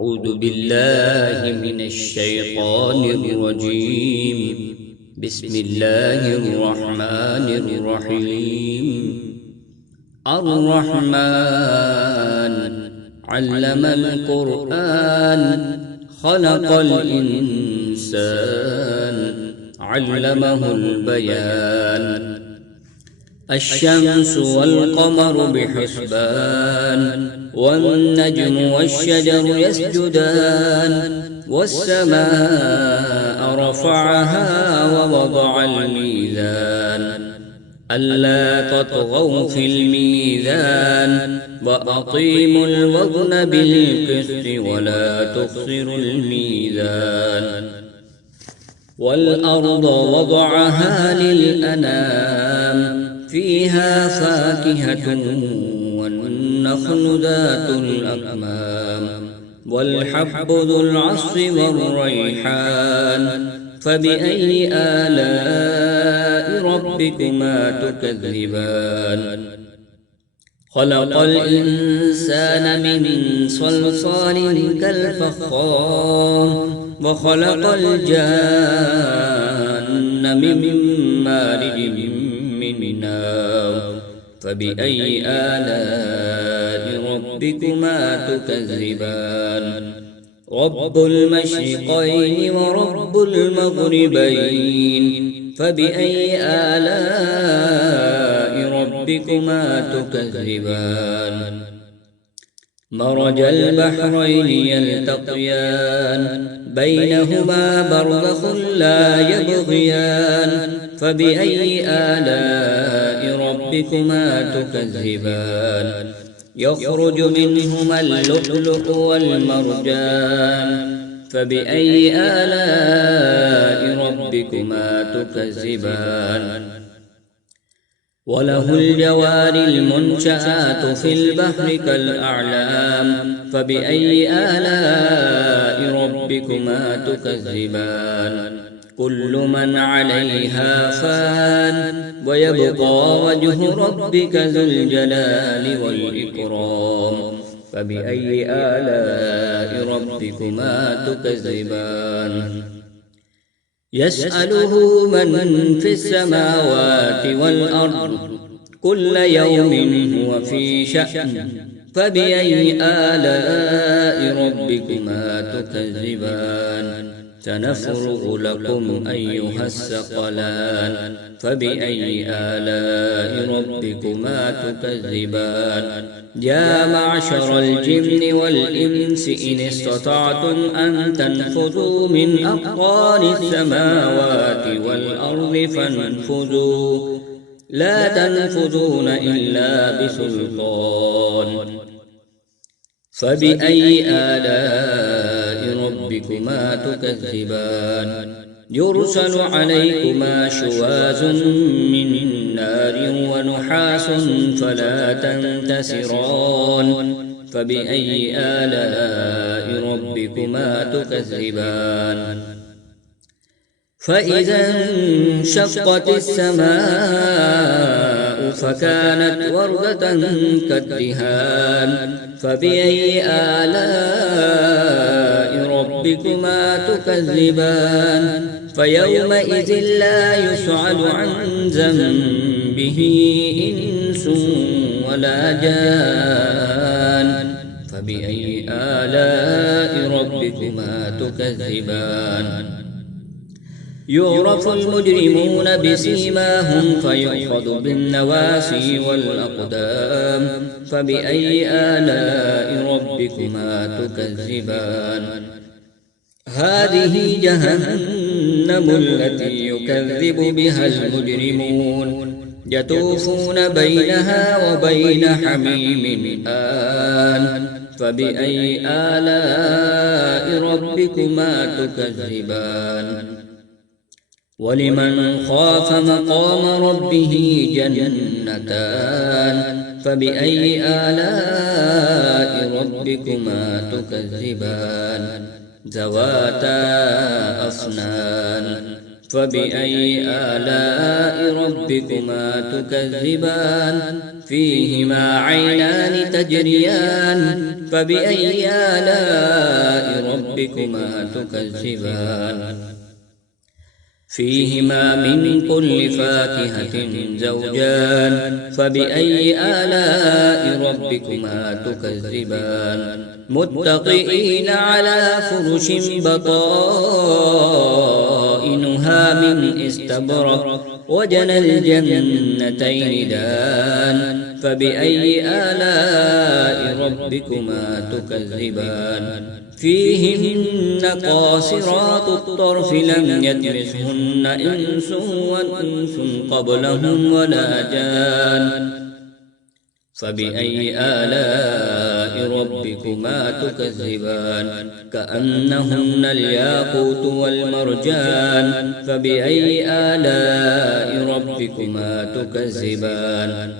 أعوذ بالله من الشيطان الرجيم. بسم الله الرحمن الرحيم. الرحمن علم القرآن خلق الإنسان علمه البيان. الشمس والقمر بحسبان والنجم والشجر يسجدان والسماء رفعها ووضع الميزان ألا تطغوا في الميزان وأقيموا الوزن بالقسط ولا تخسروا الميزان. والأرض وضعها للأنام فيها فاكهة والنخل ذات الأكمام والحب ذو العصف والريحان فبأي آلاء ربكما تكذبان. خلق الإنسان من صلصال كالفخار وخلق الجان من مارج من نار فبأي آلاء ربكما تكذبان. رب المشرقين ورب المغربين فبأي آلاء ربكما تكذبان. مرج البحرين يلتقيان بينهما برزخ لا يبغيان فبأي آلاء ربكما تكذبان. يخرج منهما اللؤلؤ والمرجان فبأي آلاء ربكما تكذبان. وله الجوار المنشآت في البحر كالأعلام فبأي آلاء ربكما تكذبان. كل من عليها فان ويبقى وجه ربك ذو الجلال والإكرام فبأي آلاء ربكما تكذبان. يسأله من في السماوات والأرض كل يوم هو في شأن فبأي آلاء ربكما تكذبان. سنفرغ لكم أيها الثقلان فبأي آلاء ربكما تكذبان. يا معشر الجن والإنس إن استطعتم أن تنفذوا من أقطار السماوات والأرض فانفذوا لا تنفذون إلا بسلطان. فبأي آلاء ربكما تكذبان. يرسل عليكما شواظ من نار ونحاس فلا تنتصران فبأي آلاء ربكما تكذبان. فإذا انشقت السماء فكانت وردة كالدهان فبأي آلاء ربكما تكذبان. فيومئذ لا يسأل عن ذنبه إنس ولا جان فبأي آلاء ربكما تكذبان. يعرف المجرمون بسيماهم فيؤخذ بالنواسي والأقدام فبأي آلاء ربكما تكذبان. هذه جهنم التي يكذب بها المجرمون يطوفون بينها وبين حميم آن فبأي آلاء ربكما تكذبان. ولمن خاف مقام ربه جنتان فبأي آلاء ربكما تكذبان. ذواتا أفنان فبأي آلاء ربكما تكذبان فيهما عينان تجريان فبأي آلاء ربكما تكذبان فيهما من كل فاكهة زوجان فبأي آلاء ربكما تكذبان متقئين على فرش بطائنها من استبرق وجنى الجنتين دان فبأي آلاء ربكما تكذبان فيهن قاصرات الطرف لم يطمثهن إنس وإنس قبلهم ولا جان فبأي آلاء ربكما تكذبان كأنهن الياقوت والمرجان فبأي آلاء ربكما تكذبان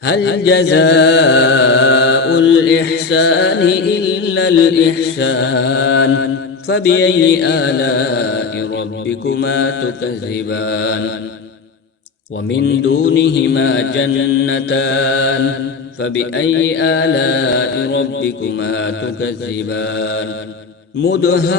هل جزاء الإحسان إلا الإحسان فبأي آلاء ربكما تكذبان ومن دونهما جنتان فبأي آلاء ربكما تكذبان مدهامتان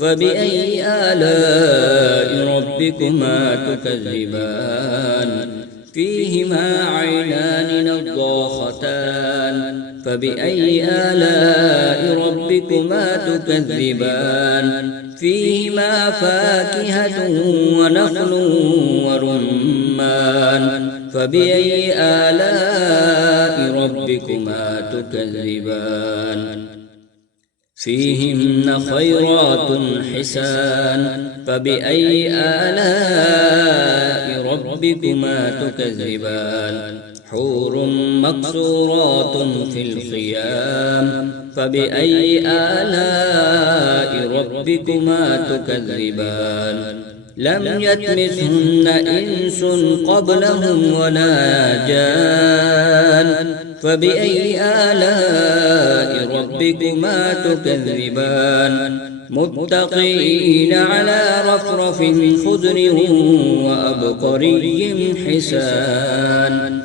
فبأي آلاء ربكما تكذبان فيهما عينان نضاختان فبأي آلاء ربكما تكذبان فيهما فاكهة ونخل ورمان فبأي آلاء ربكما تكذبان فيهن خيرات حسان فبأي آلاء ربكما تكذبان حور مقصورات في الخيام فبأي آلاء ربكما تكذبان لم يطمثهن إنس قبلهم ولا جان فبأي آلاء ربكما تكذبان متقين على رفرف خضر وأبقري حسان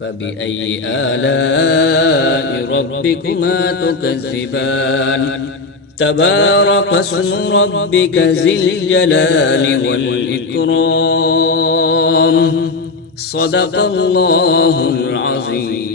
فبأي آلاء ربكما تكذبان تبارك اسم ربك ذي الجلال والإكرام صدق الله العظيم.